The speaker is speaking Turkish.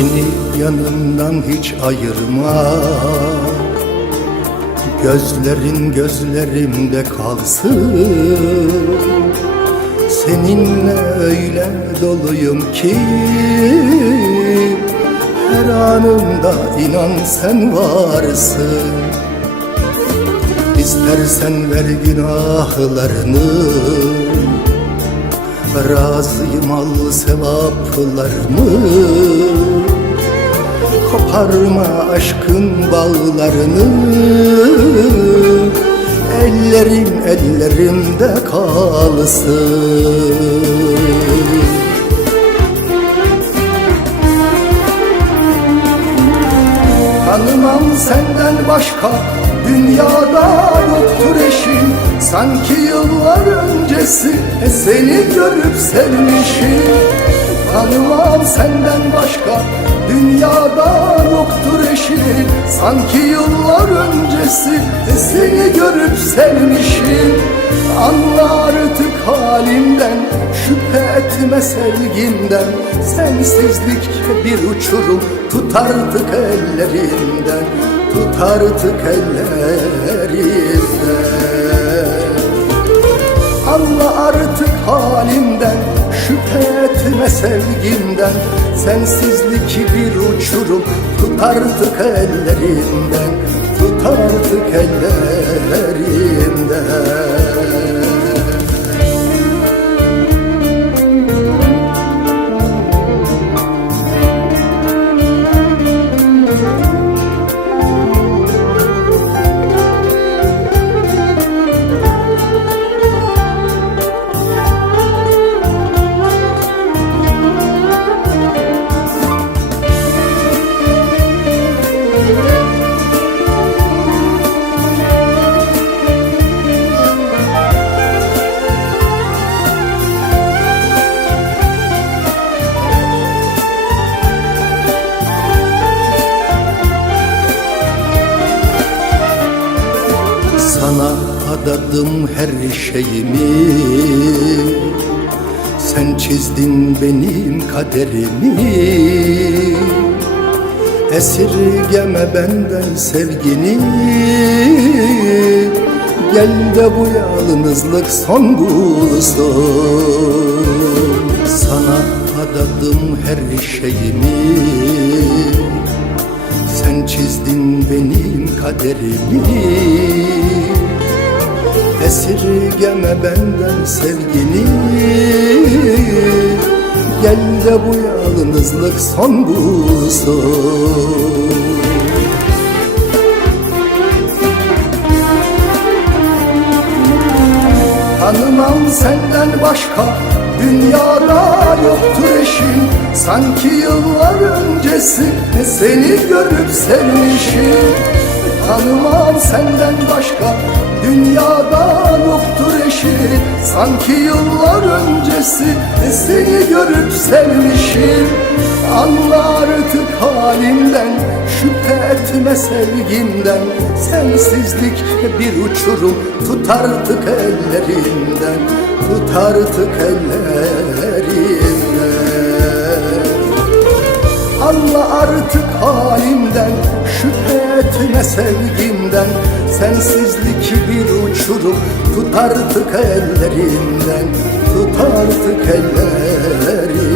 Beni yanından hiç ayırma. Gözlerin gözlerimde kalsın. Seninle öyle doluyum ki Her anımda inan sen varsın. İstersen ver günahlarını. Razıyım al sevaplarımı Koparma aşkın bağlarını. Ellerim ellerimde kalsın. Tanımam senden başka Dünyada yoktur eşin. Sanki yıllar öncesi e Seni görüp sevmişim senden başka Dünyada yoktur eşin Sanki yıllar öncesi Seni görüp sevmişim. Anla artık halimden Şüphe etme sevgimden. Sensizlik bir uçurum Tut artık ellerinden Tut artık ellerinden Anla artık halimden Şüphe etme sevgimden Sensizlik bir uçurum. Tut artık ellerinden Tut artık ellerinden Sana adadım her şeyimi. Sen çizdin benim kaderimi. Esirgeme benden sevgini. Gel de bu yalnızlık son bulsun. Sana adadım her şeyimi. Sen çizdin benim kaderimi Esirgeme benden sevgini. Gel de bu yalnızlık son bulsun. Tanımam senden başka Dünyada yoktur eşin. Sanki yıllar öncesi Seni görüp sevmişim. Tanımam senden başka Dünyada yoktur eşin Sanki yıllar öncesi Seni görüp sevmişim. Anla artık halimden Şüphe etme sevgimden. Sensizlik bir uçurum Tut artık ellerinden Tut artık ellerinden. Anla artık halimden Şüphe etme sevgimden. Sensizlik bir uçurum Tut artık ellerinden Tut artık ellerinden